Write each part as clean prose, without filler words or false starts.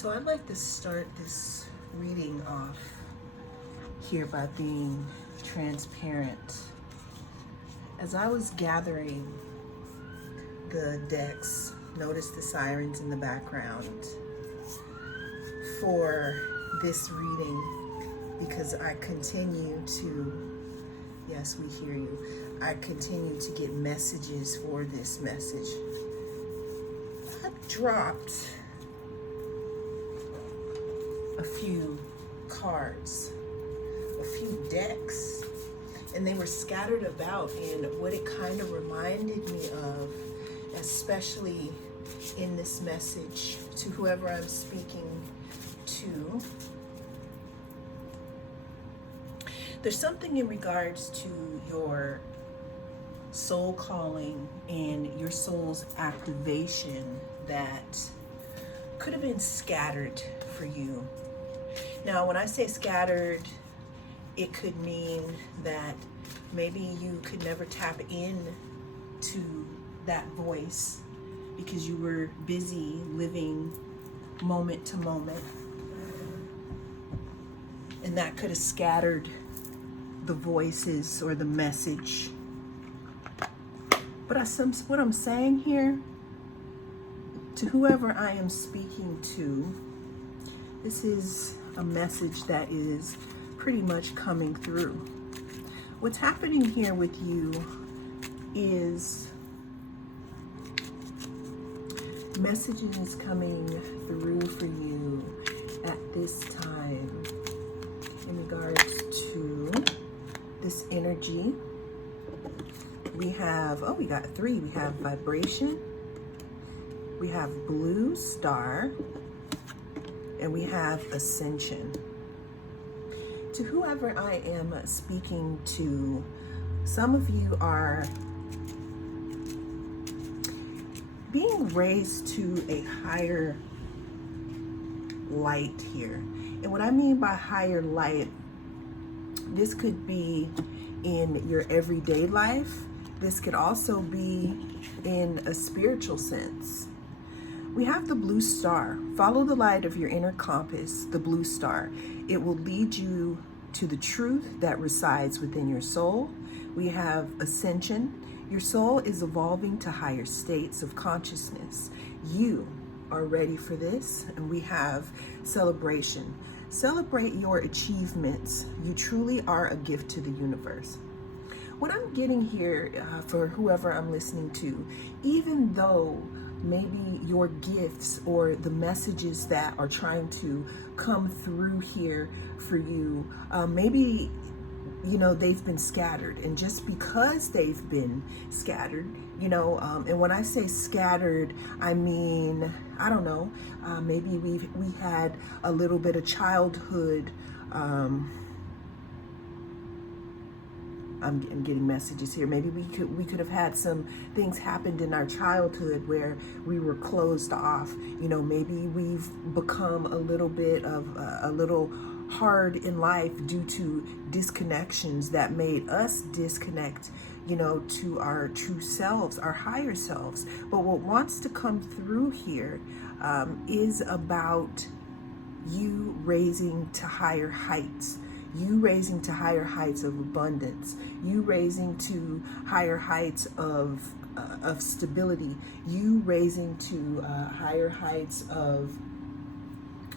So I'd like to start this reading off here by being transparent. As I was gathering the decks, notice the sirens in the background for this reading, because I continue to, yes, we hear you, I continue to get messages for this message. I dropped a few cards, a few decks, and they were scattered about. And what it kind of reminded me of, especially in this message to whoever I'm speaking to, there's something in regards to your soul calling and your soul's activation that could have been scattered for you. Now, when I say scattered, it could mean that maybe you could never tap in to that voice because you were busy living moment to moment. And that could have scattered the voices or the message. But what I'm saying here, to whoever I am speaking to, this is a message that is pretty much coming through. What's happening here with you is messages coming through for you at this time in regards to this energy. We have, we got three. We have vibration, we have blue star, and we have ascension. To whoever I am speaking to, some of you are being raised to a higher light here. And what I mean by higher light, this could be in your everyday life. This could also be in a spiritual sense. We have the blue star. Follow the light of your inner compass, the blue star. It will lead you to the truth that resides within your soul. We have ascension. Your soul is evolving to higher states of consciousness. You are ready for this. And we have celebration. Celebrate your achievements. You truly are a gift to the universe. What I'm getting here for whoever I'm listening to, even though maybe your gifts or the messages that are trying to come through here for you, maybe, you know, they've been scattered. And just because they've been scattered, you know, and when I say scattered, I mean, I don't know, maybe we had a little bit of childhood, I'm getting messages here. Maybe we could have had some things happened in our childhood where we were closed off. You know, maybe we've become a little bit of a little hard in life due to disconnections that made us disconnect, you know, to our true selves, our higher selves. But what wants to come through here is about you raising to higher heights. You raising to higher heights of abundance. You raising to higher heights of stability. You raising to higher heights of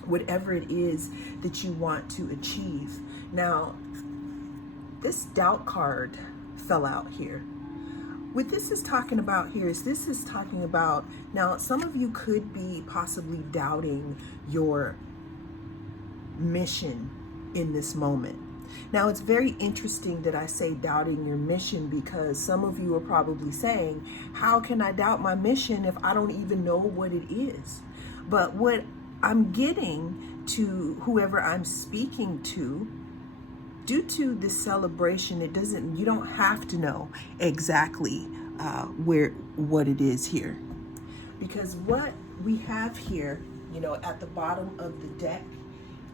whatever it is that you want to achieve. Now, this doubt card fell out here. What this is talking about here is this is talking about, now some of you could be possibly doubting your mission in this moment. Now, it's very interesting that I say doubting your mission, because some of you are probably saying, how can I doubt my mission if I don't even know what it is? But what I'm getting to whoever I'm speaking to, due to this celebration, you don't have to know exactly what it is here. Because what we have here, you know, at the bottom of the deck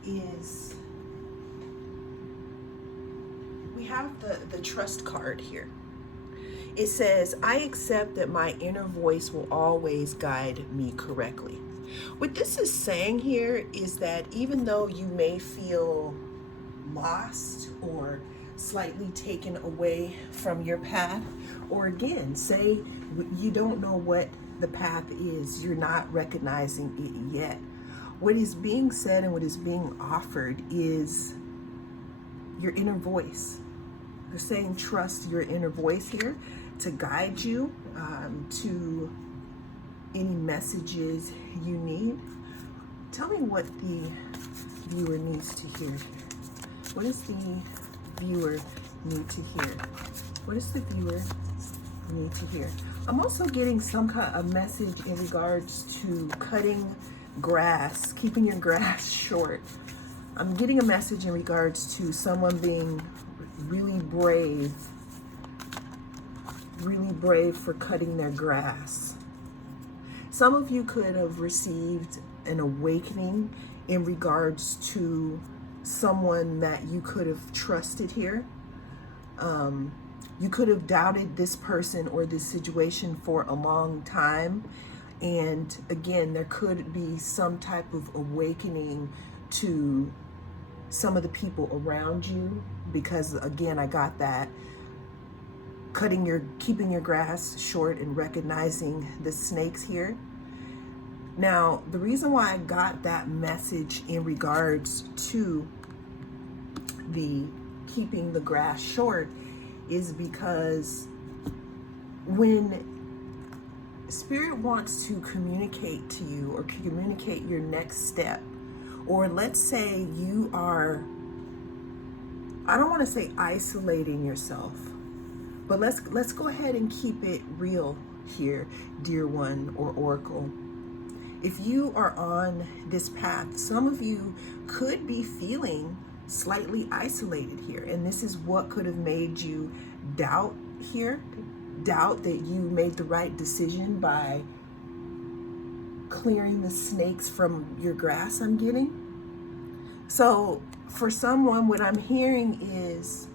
is, we have the trust card here. It says, I accept that my inner voice will always guide me correctly. What this is saying here is that even though you may feel lost or slightly taken away from your path, or again, say you don't know what the path is, you're not recognizing it yet. What is being said and what is being offered is your inner voice. They're saying trust your inner voice here to guide you to any messages you need. Tell me what the viewer needs to hear. What does the viewer need to hear? What does the viewer need to hear? I'm also getting some kind of message in regards to cutting grass, keeping your grass short. I'm getting a message in regards to someone being really brave for cutting their grass. Some of you could have received an awakening in regards to someone that you could have trusted here. You could have doubted this person or this situation for a long time. And again, there could be some type of awakening to some of the people around you, because again, I got that keeping your grass short and recognizing the snakes here. Now, the reason why I got that message in regards to the keeping the grass short is because when Spirit wants to communicate to you or communicate your next step, or let's say you are, I don't want to say isolating yourself, but let's go ahead and keep it real here, dear one or oracle. If you are on this path, some of you could be feeling slightly isolated here, and this is what could have made you doubt here, doubt that you made the right decision by clearing the snakes from your grass, I'm getting. So for someone, what I'm hearing is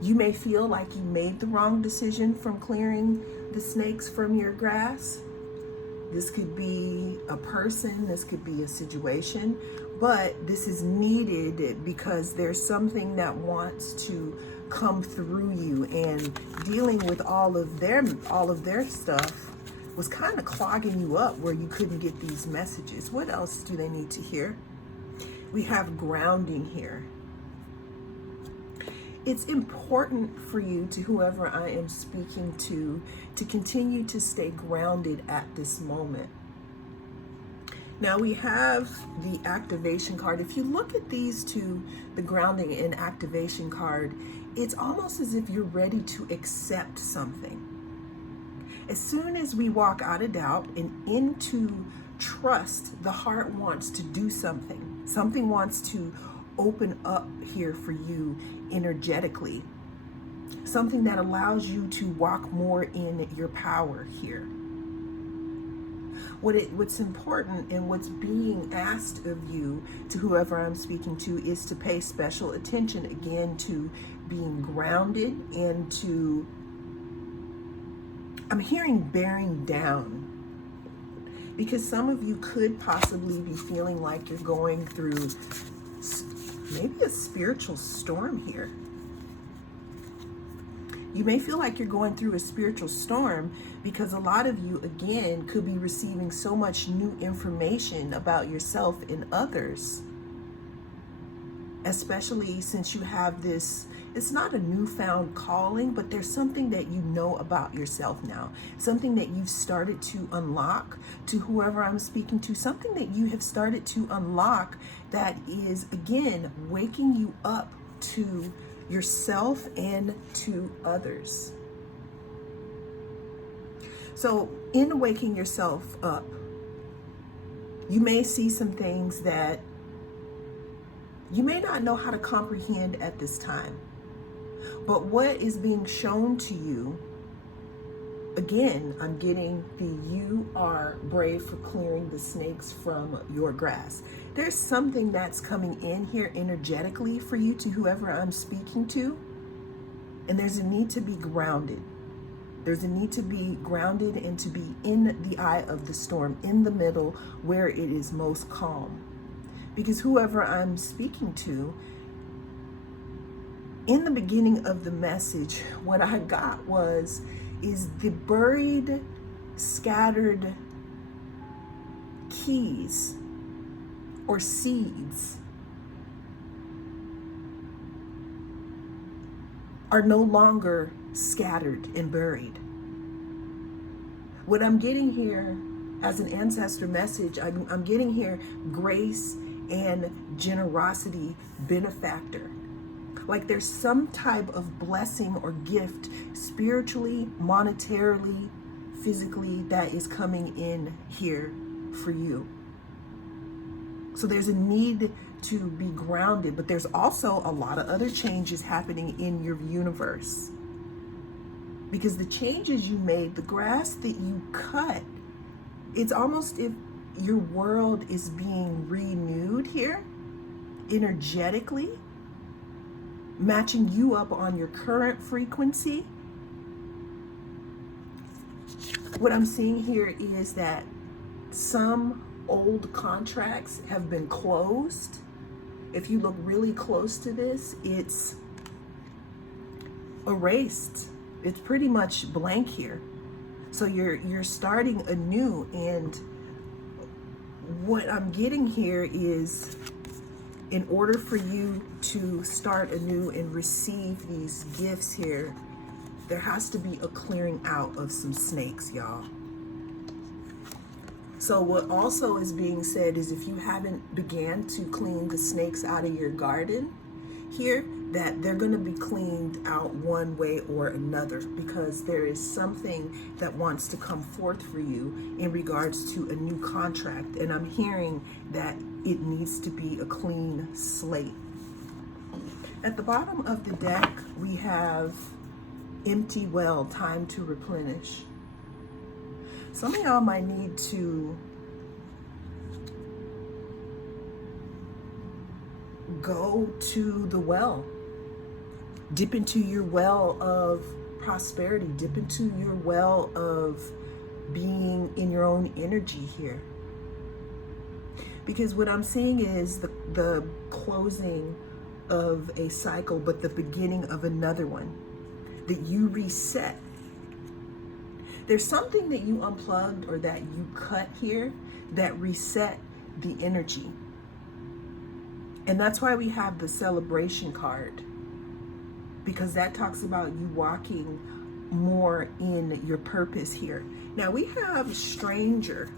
you may feel like you made the wrong decision from clearing the snakes from your grass. This could be a person, this could be a situation, but this is needed because there's something that wants to come through you, and dealing with all of their stuff was kind of clogging you up where you couldn't get these messages. What else do they need to hear? We have grounding here. It's important for you, to whoever I am speaking to continue to stay grounded at this moment. Now we have the activation card. If you look at these two, the grounding and activation card, it's almost as if you're ready to accept something. As soon as we walk out of doubt and into trust, the heart wants to do something. Something wants to open up here for you energetically. Something that allows you to walk more in your power here. What's important and what's being asked of you, to whoever I'm speaking to, is to pay special attention again to being grounded and to, I'm hearing bearing down, because some of you could possibly be feeling like you're going through maybe a spiritual storm here. You may feel like you're going through a spiritual storm because a lot of you, again, could be receiving so much new information about yourself and others. Especially since you have this, it's not a newfound calling, but there's something that you know about yourself now. Something that you've started to unlock, to whoever I'm speaking to. Something that you have started to unlock that is, again, waking you up to yourself and to others. So in waking yourself up, you may see some things that you may not know how to comprehend at this time. But what is being shown to you, again, I'm getting you are brave for clearing the snakes from your grass. There's something that's coming in here energetically for you, to whoever I'm speaking to, and there's a need to be grounded. There's a need to be grounded and to be in the eye of the storm, in the middle where it is most calm. Because whoever I'm speaking to, in the beginning of the message, what I got is the buried, scattered keys or seeds are no longer scattered and buried. What I'm getting here as an ancestor message, I'm getting here grace and generosity benefactor. Like there's some type of blessing or gift spiritually, monetarily, physically that is coming in here for you. So there's a need to be grounded, but there's also a lot of other changes happening in your universe. Because the changes you made, the grass that you cut, it's almost if your world is being renewed here energetically, matching you up on your current frequency. What I'm seeing here is that some old contracts have been closed. If you look really close to this, it's erased. It's pretty much blank here. So you're starting anew, and what I'm getting here is, in order for you to start anew and receive these gifts here, there has to be a clearing out of some snakes, y'all. So what also is being said is, if you haven't began to clean the snakes out of your garden here, that they're going to be cleaned out one way or another, because there is something that wants to come forth for you in regards to a new contract. And I'm hearing that it needs to be a clean slate. At the bottom of the deck, we have empty well, time to replenish. Some of y'all might need to go to the well. Dip into your well of prosperity. Dip into your well of being in your own energy here. Because what I'm seeing is the closing of a cycle, but the beginning of another one. That you reset. There's something that you unplugged or that you cut here that reset the energy. And that's why we have the celebration card, because that talks about you walking more in your purpose here. Now we have stranger.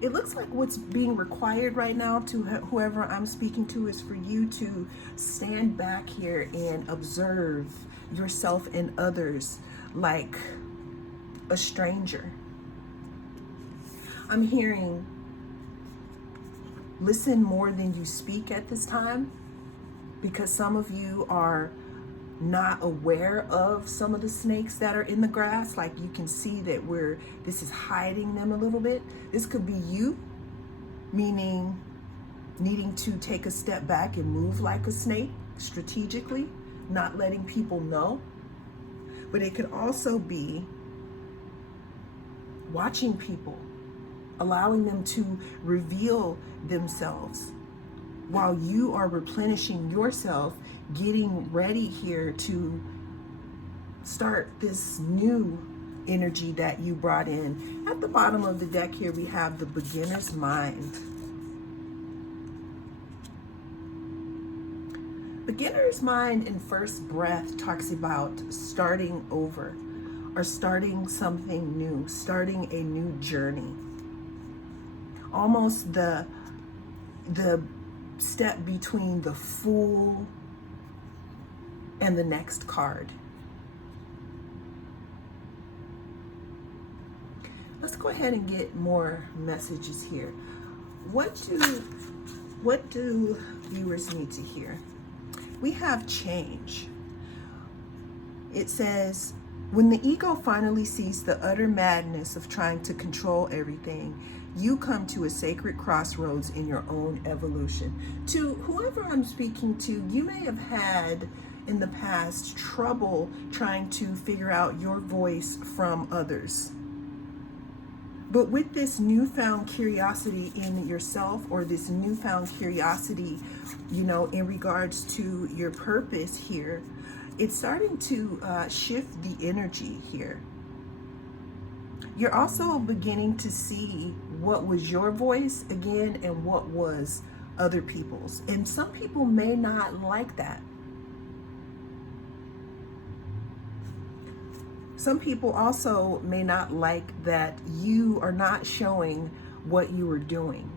It looks like what's being required right now to whoever I'm speaking to is for you to stand back here and observe yourself and others like a stranger. I'm hearing listen more than you speak at this time, because some of you are not aware of some of the snakes that are in the grass. Like you can see that this is hiding them a little bit. This could be you, meaning needing to take a step back and move like a snake strategically, not letting people know. But it could also be watching people, allowing them to reveal themselves while you are replenishing yourself, getting ready here to start this new energy that you brought in. At the bottom of the deck here, we have the beginner's mind. Beginner's mind in first breath talks about starting over or starting something new, starting a new journey. Almost the step between the Fool and the next card. Let's go ahead and get more messages here. What do viewers need to hear? We have change. It says, when the ego finally sees the utter madness of trying to control everything, you come to a sacred crossroads in your own evolution. To whoever I'm speaking to, you may have had in the past trouble trying to figure out your voice from others. But with this newfound curiosity in yourself, or this newfound curiosity, in regards to your purpose here, it's starting to shift the energy here. You're also beginning to see what was your voice again and what was other people's. And some people may not like that. Some people also may not like that you are not showing what you are doing.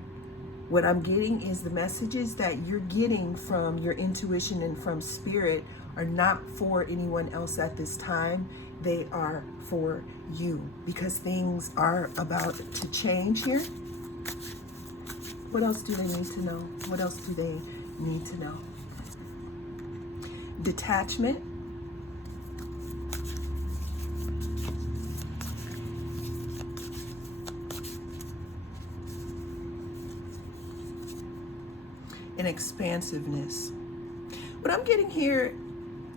What I'm getting is the messages that you're getting from your intuition and from spirit are not for anyone else at this time. They are for you, because things are about to change here. What else do they need to know? What else do they need to know? Detachment. And expansiveness. What I'm getting here,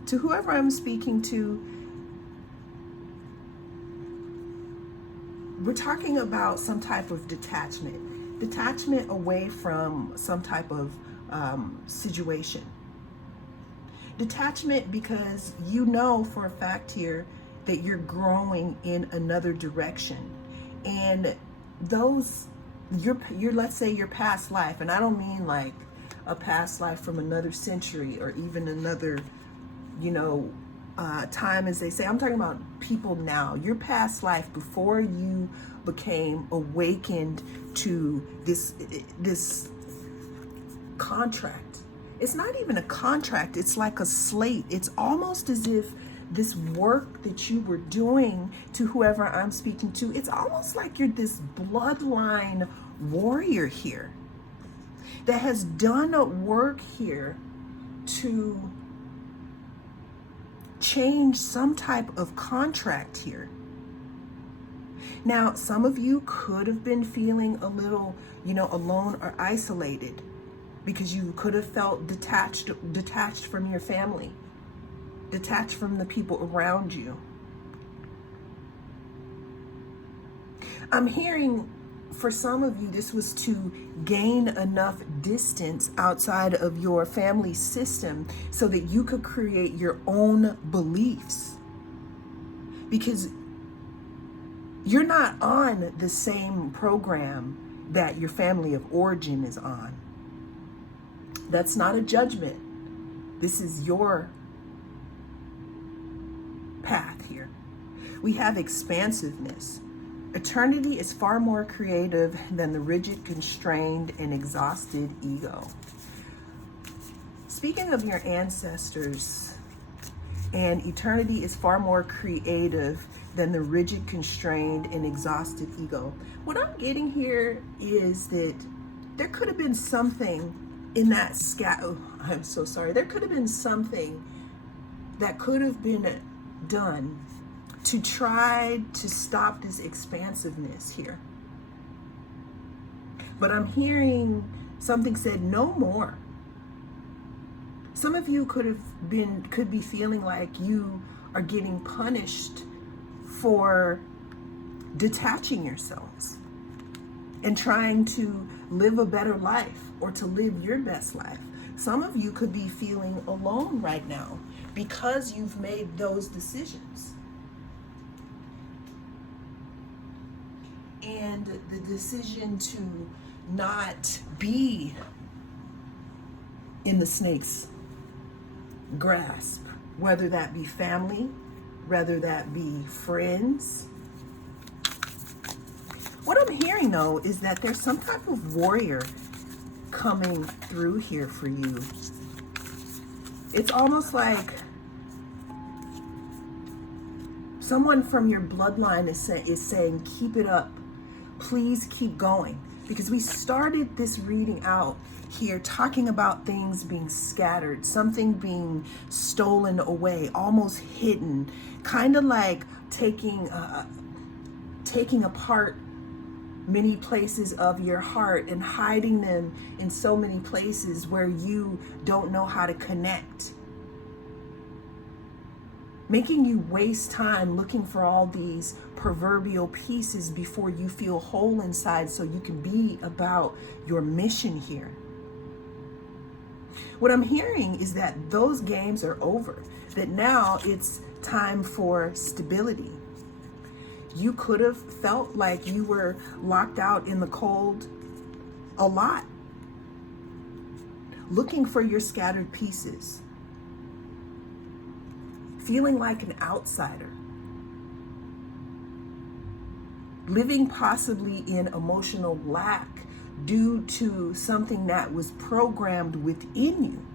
to whoever I'm speaking to, we're talking about some type of detachment. Detachment away from some type of situation. Detachment because you know for a fact here that you're growing in another direction. And those, your let's say your past life, and I don't mean like a past life from another century or even another, time, as they say. I'm talking about people now. Your past life before you became awakened to this contract. It's not even a contract. It's like a slate. It's almost as if this work that you were doing to whoever I'm speaking to, it's almost like you're this bloodline warrior here that has done work here to change some type of contract here. Now, some of you could have been feeling a little, alone or isolated, because you could have felt detached from your family, detached from the people around you. I'm hearing for some of you, this was to gain enough distance outside of your family system so that you could create your own beliefs. Because you're not on the same program that your family of origin is on. That's not a judgment. This is your path here. We have expansiveness. Eternity is far more creative than the rigid, constrained, and exhausted ego. Speaking of your ancestors, and eternity is far more creative than the rigid, constrained, and exhausted ego. What I'm getting here is that there could have been something in that I'm so sorry. There could have been something that could have been done to try to stop this expansiveness here. But I'm hearing something said no more. Some of you could be feeling like you are getting punished for detaching yourselves and trying to live a better life or to live your best life. Some of you could be feeling alone right now because you've made those decisions. And the decision to not be in the snake's grasp, whether that be family, whether that be friends. What I'm hearing though is that there's some type of warrior coming through here for you. It's almost like someone from your bloodline is saying, keep it up. Please keep going. Because we started this reading out here talking about things being scattered, something being stolen away, almost hidden, kind of like taking apart many places of your heart and hiding them in so many places where you don't know how to connect. making you waste time looking for all these proverbial pieces before you feel whole inside so you can be about your mission here. What I'm hearing is that those games are over, that now it's time for stability. You could have felt like you were locked out in the cold a lot, looking for your scattered pieces, feeling like an outsider, living possibly in emotional lack due to something that was programmed within you.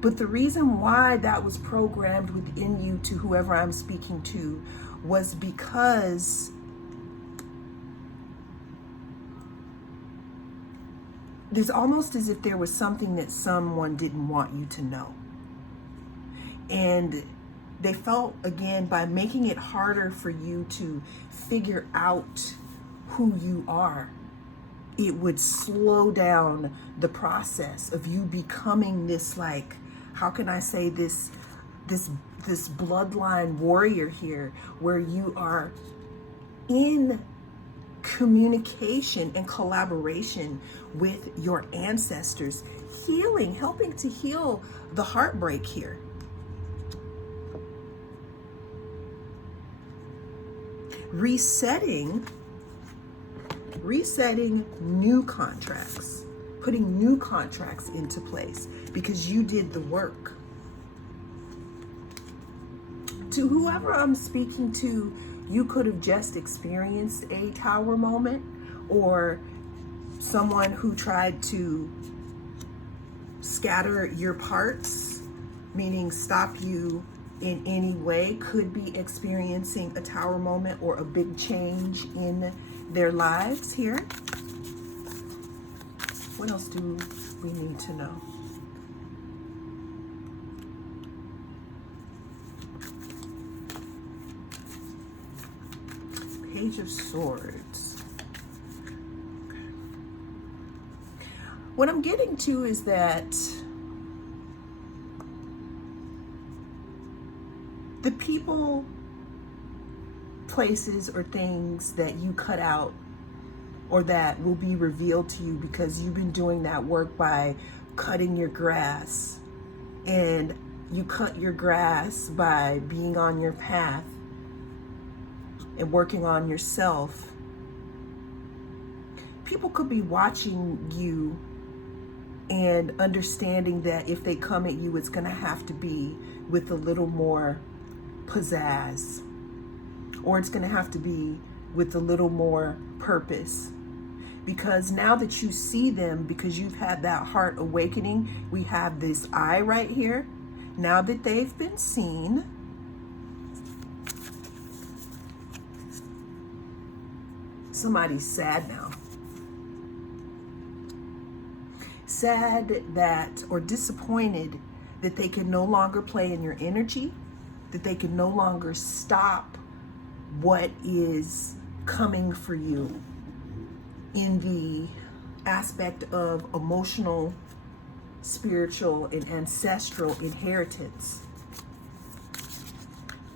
But the reason why that was programmed within you to whoever I'm speaking to was because there's almost as if there was something that someone didn't want you to know. And they felt, again, by making it harder for you to figure out who you are, it would slow down the process of you becoming this, like, how can I say this bloodline warrior here, where you are in communication and collaboration with your ancestors, healing, helping to heal the heartbreak here. Resetting new contracts, putting new contracts into place because you did the work. To whoever I'm speaking to, you could have just experienced a tower moment, or someone who tried to scatter your parts, meaning stop you in any way, could be experiencing a tower moment or a big change in their lives here. What else do we need to know? Page of Swords. Okay. What I'm getting to is that the people, places, or things that you cut out or that will be revealed to you because you've been doing that work by cutting your grass, and you cut your grass by being on your path and working on yourself. People could be watching you and understanding that if they come at you, it's going to have to be with a little more pizzazz, or it's going to have to be with a little more purpose. Because now that you see them, because you've had that heart awakening, we have this eye right here. Now that they've been seen, somebody's sad now. Sad that, or disappointed that they can no longer play in your energy, that they can no longer stop what is coming for you in the aspect of emotional, spiritual, and ancestral inheritance.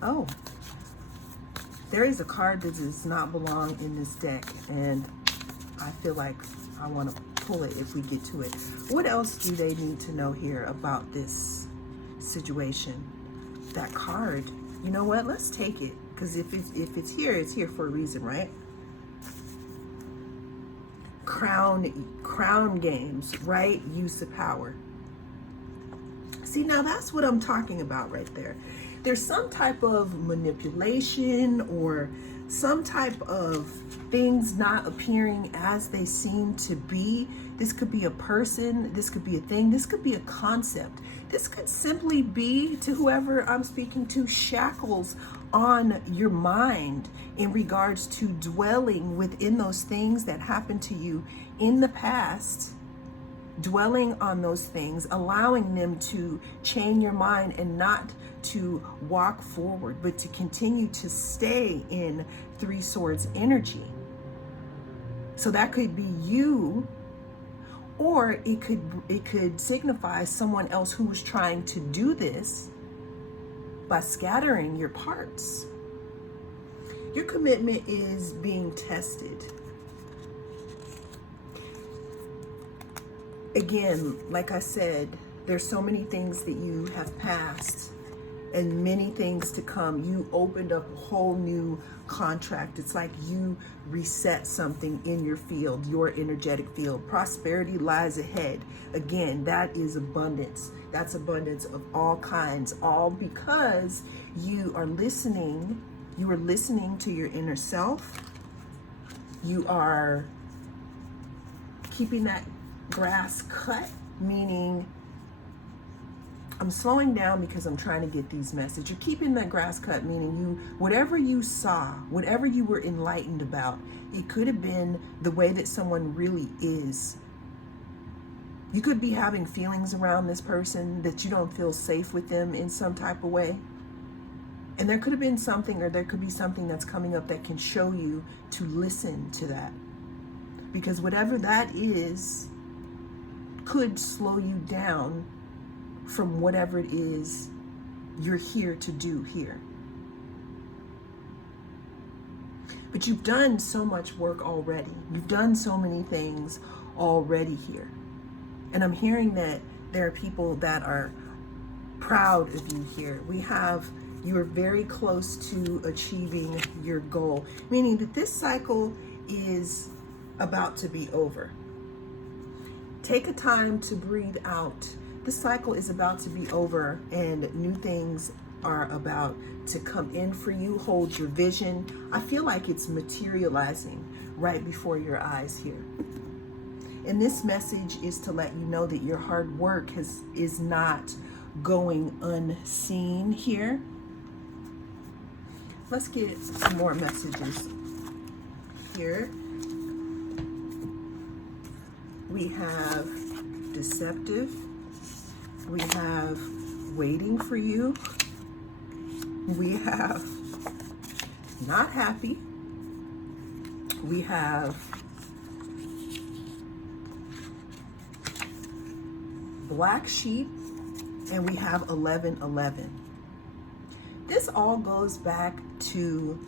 Oh, there is a card that does not belong in this deck, and I feel like I want to pull it if we get to it. What else do they need to know here about this situation? That card, you know what? Let's take it, because if it's here for a reason, right? Crown games, right? Use of power. See, now that's what I'm talking about right there. There's some type of manipulation or some type of things not appearing as they seem to be. This could be a person, this could be a thing, this could be a concept. This could simply be, to whoever I'm speaking to, shackles on your mind in regards to dwelling within those things that happened to you in the past, dwelling on those things, allowing them to chain your mind and not to walk forward, but to continue to stay in Three Swords energy. So that could be you, or it could signify someone else who was trying to do this by scattering your parts. Your commitment is being tested. Again, like I said, there's so many things that you have passed and many things to come. You opened up a whole new contract. It's like you reset something in your field, your energetic field. Prosperity lies ahead. Again, that is abundance. That's abundance of all kinds, all because you are listening. You are listening to your inner self. You are keeping that grass cut, meaning I'm slowing down because I'm trying to get these messages. You're keeping that grass cut, meaning whatever you saw, whatever you were enlightened about, it could have been the way that someone really is. You could be having feelings around this person that you don't feel safe with them in some type of way. And there could have been something, or there could be something that's coming up that can show you to listen to that. Because whatever that is could slow you down from whatever it is you're here to do here. But you've done so much work already. You've done so many things already here. And I'm hearing that there are people that are proud of you here. You are very close to achieving your goal, meaning that this cycle is about to be over. Take a time to breathe out. This cycle is about to be over and new things are about to come in for you. Hold your vision. I feel like it's materializing right before your eyes here. And this message is to let you know that your hard work is not going unseen here. Let's get some more messages here. We have deceptive. We have waiting for you. We have not happy. We have black sheep, and we have 1111. This all goes back to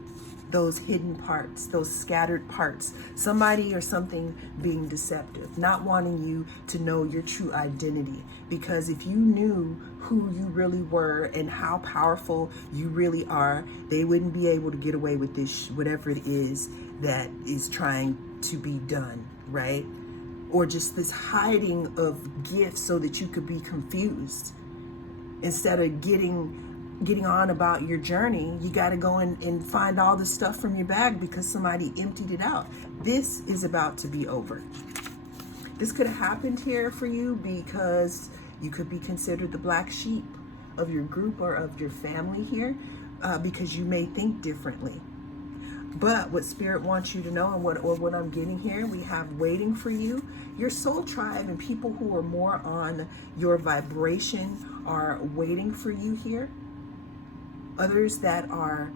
those hidden parts, those scattered parts, somebody or something being deceptive, not wanting you to know your true identity. Because if you knew who you really were and how powerful you really are, they wouldn't be able to get away with this, whatever it is that is trying to be done, right? Or just this hiding of gifts so that you could be confused. Instead of getting on about your journey, you got to go and find all the stuff from your bag because somebody emptied it out. This is about to be over. This could have happened here for you because you could be considered the black sheep of your group or of your family here because you may think differently. But what Spirit wants you to know, and what I'm getting here, we have waiting for you. Your soul tribe and people who are more on your vibration are waiting for you here. Others that are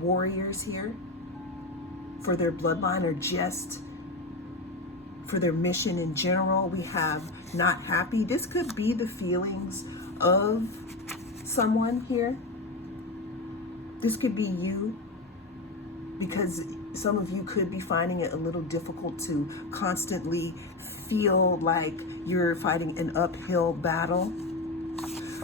warriors here for their bloodline or just for their mission in general. We have not happy. This could be the feelings of someone here. This could be you, because some of you could be finding it a little difficult to constantly feel like you're fighting an uphill battle.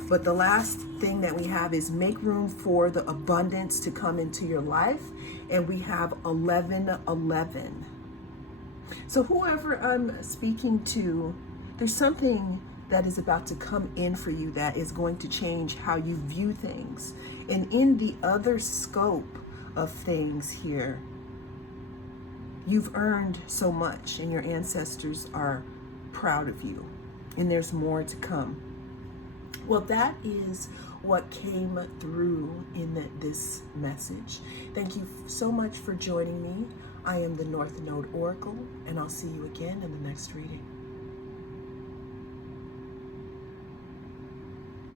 But the last thing that we have is make room for the abundance to come into your life. And we have 1111. So whoever I'm speaking to, there's something that is about to come in for you that is going to change how you view things. And in the other scope of things here, you've earned so much and your ancestors are proud of you. And there's more to come. Well, that is what came through in this message. Thank you so much for joining me. I am the North Node Oracle, and I'll see you again in the next reading.